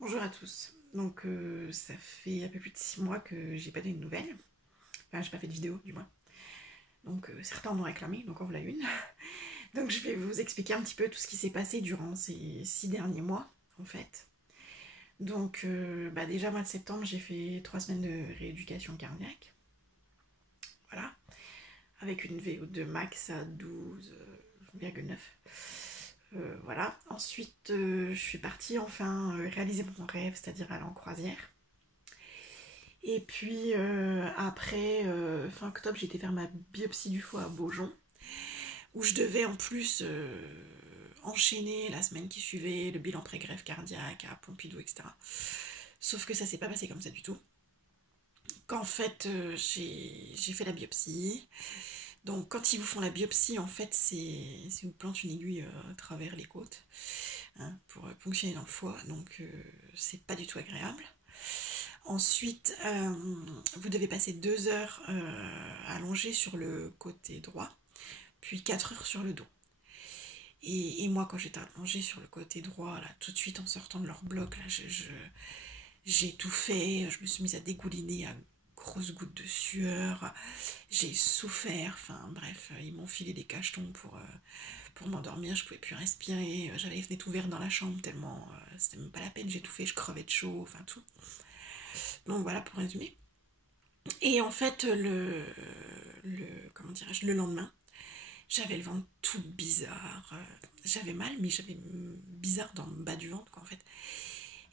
Bonjour à tous. Donc ça fait un peu plus de 6 mois que j'ai pas donné de nouvelles. Enfin, j'ai pas fait de vidéo du moins. Donc certains en ont réclamé, donc en voilà une. Donc je vais vous expliquer un petit peu tout ce qui s'est passé durant ces 6 derniers mois en fait. Donc déjà mois de septembre j'ai fait 3 semaines de rééducation cardiaque. Voilà. Avec une VO2 max à 12,9. Voilà. Ensuite je suis partie enfin réaliser mon rêve, c'est-à-dire aller en croisière. Et puis après, fin octobre, j'ai été faire ma biopsie du foie à Beaujon, où je devais en plus enchaîner la semaine qui suivait le bilan pré-greffe cardiaque à Pompidou, etc. Sauf que ça s'est pas passé comme ça du tout. Qu'en fait, j'ai fait la biopsie. Donc quand ils vous font la biopsie, en fait, c'est vous plantent une aiguille à travers les côtes, hein, pour ponctionner dans le foie. Donc c'est pas du tout agréable. Ensuite, vous devez passer 2 heures allongé sur le côté droit, puis 4 heures sur le dos. Et moi, quand j'étais allongée sur le côté droit, là, tout de suite en sortant de leur bloc, là, j'ai tout fait. Je me suis mise à dégouliner à grosses gouttes de sueur. J'ai souffert. Enfin, bref, ils m'ont filé des cachetons pour m'endormir. Je pouvais plus respirer. J'avais les fenêtres ouvertes dans la chambre tellement c'était même pas la peine. J'ai tout fait. Je crevais de chaud. Enfin, tout. Donc voilà pour résumer. Et en fait, comment dirais-je, le lendemain, j'avais le ventre tout bizarre. J'avais mal, mais j'avais bizarre dans le bas du ventre, quoi, en fait.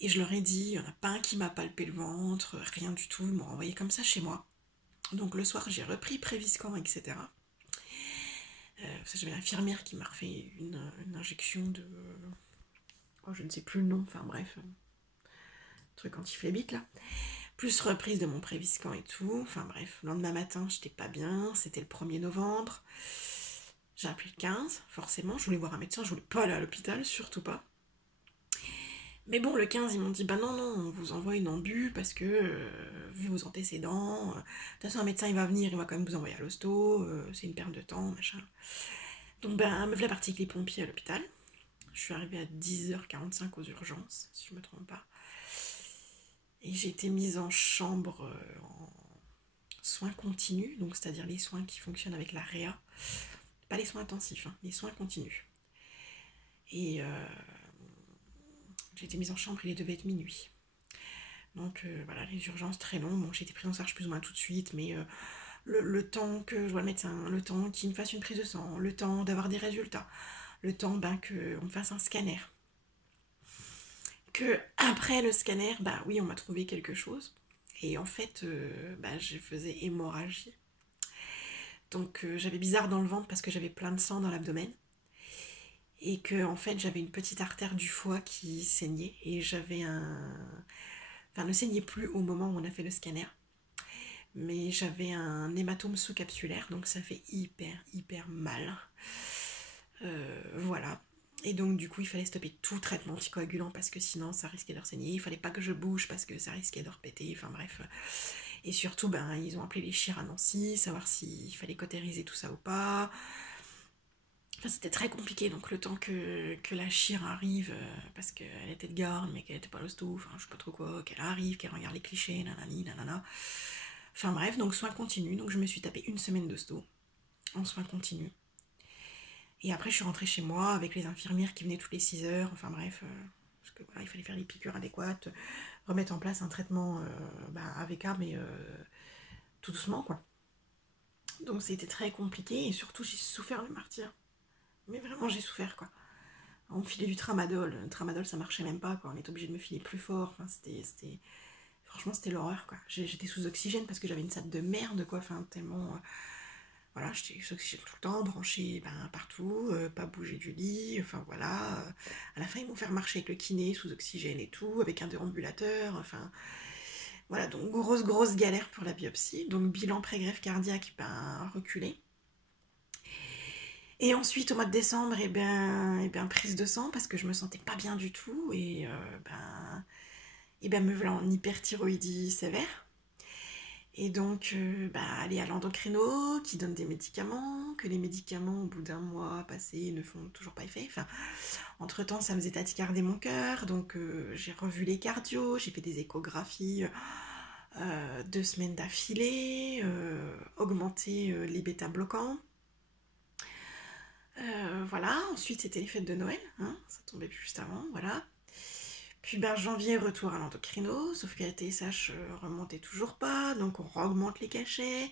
Et je leur ai dit, il n'y en a pas un qui m'a palpé le ventre, rien du tout. Ils m'ont renvoyé comme ça chez moi. Donc le soir, j'ai repris Préviscan, etc. J'avais l'infirmière qui m'a refait une injection de... Oh, je ne sais plus le nom, enfin bref, truc anti-phlébite, là. Plus reprise de mon Préviscan et tout. Enfin bref, le lendemain matin, j'étais pas bien. C'était le 1er novembre. J'ai appelé le 15, forcément. Je voulais voir un médecin, je voulais pas aller à l'hôpital, surtout pas. Mais bon, le 15, ils m'ont dit, bah non, non, on vous envoie une ambu parce que, vu vos antécédents, de toute façon, un médecin, il va venir, il va quand même vous envoyer à l'hosto, c'est une perte de temps, machin. Donc, ben, me voilà partie avec les pompiers à l'hôpital. Je suis arrivée à 10h45 aux urgences, si je me trompe pas. Et j'ai été mise en chambre en soins continus, donc c'est-à-dire les soins qui fonctionnent avec la réa. Pas les soins intensifs, hein, les soins continus. Et j'ai été mise en chambre, il devait être minuit. Donc voilà, les urgences très longues. Bon, j'ai été prise en charge plus ou moins tout de suite, mais le temps que je vois le médecin, le temps qu'il me fasse une prise de sang, le temps d'avoir des résultats, le temps qu'on me fasse un scanner. Que après le scanner, bah oui, on m'a trouvé quelque chose. Et en fait, je faisais hémorragie. Donc j'avais bizarre dans le ventre parce que j'avais plein de sang dans l'abdomen. Et que en fait j'avais une petite artère du foie qui saignait. Et j'avais un... Enfin, ne saignait plus au moment où on a fait le scanner. Mais j'avais un hématome sous-capsulaire, donc ça fait hyper mal. Voilà. Et donc du coup il fallait stopper tout traitement anticoagulant parce que sinon ça risquait de re-saigner. Il fallait pas que je bouge parce que ça risquait de repéter. Enfin bref. Et surtout ils ont appelé les chires à Nancy, savoir s'il fallait cautériser tout ça ou pas. Enfin c'était très compliqué, donc le temps que la chire arrive, parce qu'elle était de garde mais qu'elle était pas à l'hosto, enfin je sais pas trop quoi, qu'elle arrive, qu'elle regarde les clichés, nanani, nanana. Enfin bref, donc soins continus, donc je me suis tapé une semaine d'hosto en soins continus. Et après, je suis rentrée chez moi avec les infirmières qui venaient toutes les 6 heures. Enfin bref, parce que voilà, il fallait faire les piqûres adéquates, remettre en place un traitement AVK, mais tout doucement, quoi. Donc c'était très compliqué et surtout, j'ai souffert le martyr. Mais vraiment, j'ai souffert, quoi. On me filait du tramadol. Le tramadol, ça marchait même pas, quoi. On était obligé de me filer plus fort. Enfin, franchement, c'était l'horreur, quoi. J'étais sous oxygène parce que j'avais une salle de merde, quoi. Enfin, tellement. Voilà, j'étais sous oxygène tout le temps, branchée partout, pas bouger du lit, enfin voilà. À la fin, ils m'ont fait marcher avec le kiné sous oxygène et tout, avec un déambulateur, enfin. Voilà, donc grosse galère pour la biopsie. Donc bilan pré-greffe cardiaque, reculé. Et ensuite, au mois de décembre, prise de sang, parce que je me sentais pas bien du tout, me voilà en hyperthyroïdie sévère. Et donc, aller à l'endocrino qui donne des médicaments, que les médicaments, au bout d'un mois passé, ne font toujours pas effet. Enfin, entre-temps, ça me faisait tachycarder mon cœur, donc j'ai revu les cardios, j'ai fait des échographies 2 semaines d'affilée, augmenté les bêta-bloquants. Voilà, ensuite c'était les fêtes de Noël, hein, ça tombait juste avant, voilà. Puis janvier, retour à l'endocrino, sauf qu'à la TSH remontait toujours pas, donc on augmente les cachets.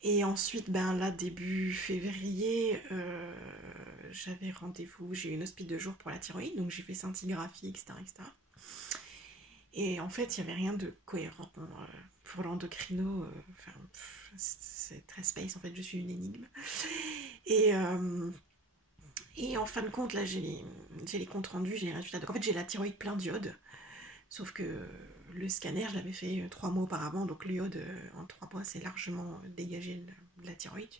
Et ensuite, là, début février, j'avais rendez-vous, j'ai eu une hospice de jour pour la thyroïde, donc j'ai fait scintigraphie, etc., etc. Et en fait, il n'y avait rien de cohérent pour l'endocrino. C'est très space, en fait, je suis une énigme. Et, et en fin de compte, là, j'ai les comptes rendus, j'ai les résultats. Donc en fait, j'ai la thyroïde plein d'iode. Sauf que le scanner, je l'avais fait 3 mois auparavant, donc l'iode en 3 mois, c'est largement dégagé de la thyroïde.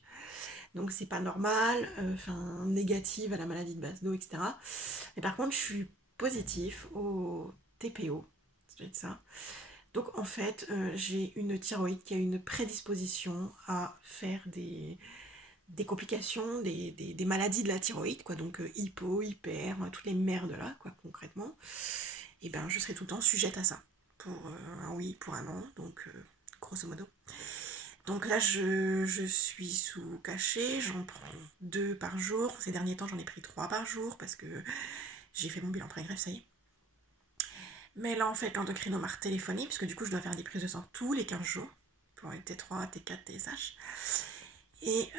Donc c'est pas normal, négative à la maladie de Basdo, etc. Mais par contre, je suis positif au TPO, ça doit être ça. Donc en fait, j'ai une thyroïde qui a une prédisposition à faire des complications, des maladies de la thyroïde, quoi. Donc hypo, hyper, toutes les merdes là, quoi, concrètement. Et je serai tout le temps sujette à ça. Pour un oui, pour un non, donc grosso modo. Donc là, je suis sous cachet, j'en prends 2 par jour. Ces derniers temps, j'en ai pris 3 par jour parce que j'ai fait mon bilan pré-greffe, ça y est. Mais là, en fait, l'endocrino m'a téléphoné, puisque du coup, je dois faire des prises de sang tous les 15 jours pour les T3, T4, TSH. Et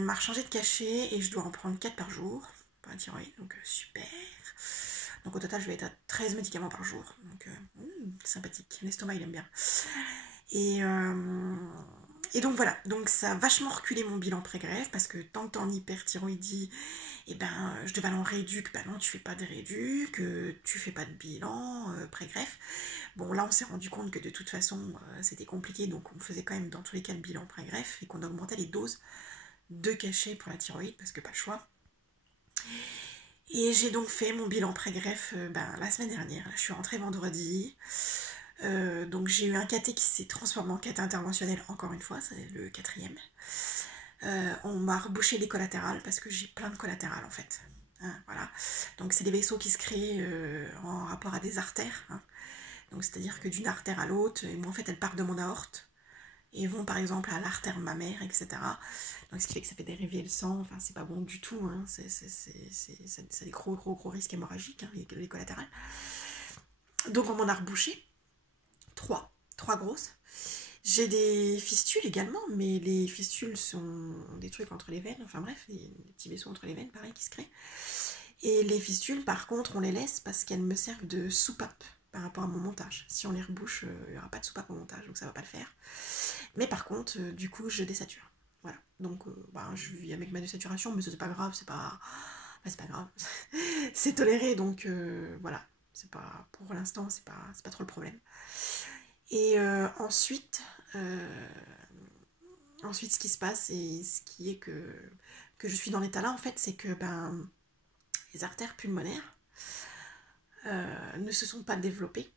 m'a rechangé de cachet et je dois en prendre 4 par jour pour la thyroïde, donc super. Donc au total, je vais être à 13 médicaments par jour, donc sympathique. L'estomac, il aime bien. Et donc voilà, donc ça a vachement reculé mon bilan pré-greffe parce que tant que t'es en hyperthyroïdie, je devais aller en réduc, non, tu fais pas de réduc, tu fais pas de bilan pré-greffe. Bon, là on s'est rendu compte que de toute façon c'était compliqué, donc on faisait quand même dans tous les cas le bilan pré-greffe et qu'on augmentait les doses de cachet pour la thyroïde parce que pas le choix. Et j'ai donc fait mon bilan pré-greffe la semaine dernière. Je suis rentrée vendredi. Donc j'ai eu un caté qui s'est transformé en caté interventionnel encore une fois, c'est le 4e. On m'a rebouché les collatérales parce que j'ai plein de collatérales en fait. Hein, voilà. Donc c'est des vaisseaux qui se créent en rapport à des artères. Hein. Donc c'est-à-dire que d'une artère à l'autre, et moi en fait elles partent de mon aorte et vont par exemple à l'artère mammaire, etc. Donc ce qui fait que ça fait dériver le sang, enfin c'est pas bon du tout, hein. C'est des gros risques hémorragiques, hein, les collatérales. Donc on m'en a rebouché 3 grosses. J'ai des fistules également, mais les fistules sont des trucs entre les veines, enfin bref, des petits vaisseaux entre les veines, pareil, qui se créent. Et les fistules, par contre, on les laisse parce qu'elles me servent de soupape par rapport à mon montage. Si on les rebouche, il n'y aura pas de soupape au montage, donc ça va pas le faire. Mais par contre, du coup, je désature. Voilà. Donc, je vis avec ma désaturation, mais c'est pas grave, c'est pas grave. C'est toléré, donc voilà. C'est pas, pour l'instant, c'est pas trop le problème. Et ensuite, ce qui se passe et ce qui est que je suis dans l'état là, en fait, c'est que les artères pulmonaires ne se sont pas développées.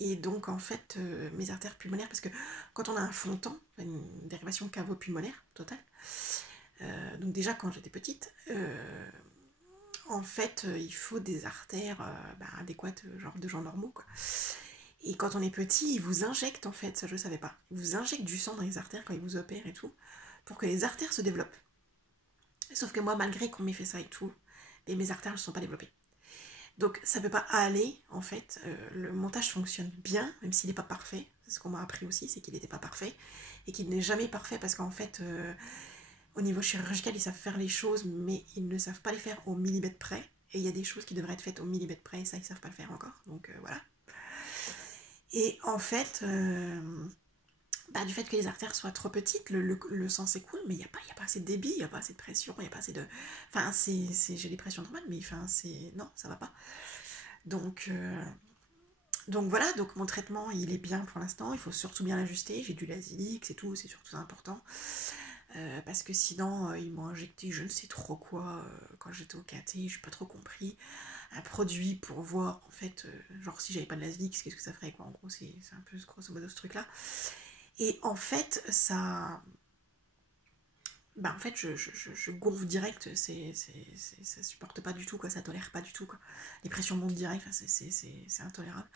Et donc, en fait, mes artères pulmonaires, parce que quand on a un fontan, une dérivation cavo-pulmonaire totale, donc déjà quand j'étais petite, en fait, il faut des artères adéquates, genre de gens normaux, quoi. Et quand on est petit, ils vous injectent, en fait, ça je savais pas, ils vous injectent du sang dans les artères quand ils vous opèrent et tout, pour que les artères se développent. Sauf que moi, malgré qu'on m'ait fait ça et tout, mes artères ne se sont pas développées. Donc ça peut pas aller, en fait, le montage fonctionne bien, même s'il n'est pas parfait, c'est ce qu'on m'a appris aussi, c'est qu'il n'était pas parfait, et qu'il n'est jamais parfait parce qu'en fait, au niveau chirurgical, ils savent faire les choses, mais ils ne savent pas les faire au millimètre près, et il y a des choses qui devraient être faites au millimètre près, et ça, ils savent pas le faire encore, donc voilà. Et en fait, du fait que les artères soient trop petites, le sang s'écoule, mais il n'y a pas assez de débit, il n'y a pas assez de pression, il n'y a pas assez de... Enfin, j'ai des pressions normales, mais non, ça va pas. Donc voilà, donc mon traitement, il est bien pour l'instant, il faut surtout bien l'ajuster, j'ai du Lasix et tout, c'est surtout important. Parce que sinon, ils m'ont injecté je ne sais trop quoi quand j'étais au caté, j'ai pas trop compris. Un produit pour voir, en fait, genre si j'avais pas de Lasix, qu'est-ce que ça ferait, quoi. En gros, c'est un peu grosso modo ce truc-là. Et en fait, ça... Bah en fait, je gonfle direct, ça supporte pas du tout, quoi, ça tolère pas du tout, quoi. Les pressions montent direct, enfin, c'est intolérable.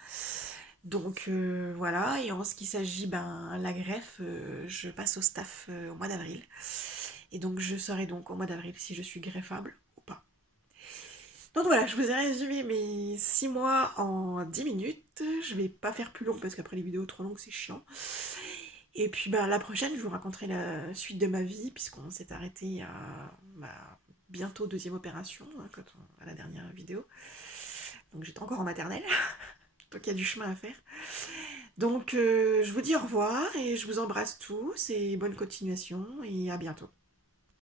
Donc voilà, et en ce qui s'agit, ben, la greffe, je passe au staff au mois d'avril. Et donc je saurai donc au mois d'avril si je suis greffable ou pas. Donc voilà, je vous ai résumé mes 6 mois en 10 minutes. Je vais pas faire plus long parce qu'après les vidéos trop longues c'est chiant. Et puis bah, la prochaine, je vous raconterai la suite de ma vie, puisqu'on s'est arrêté à bientôt deuxième opération, hein, à la dernière vidéo. Donc j'étais encore en maternelle, donc il y a du chemin à faire. Donc je vous dis au revoir et je vous embrasse tous et bonne continuation et à bientôt.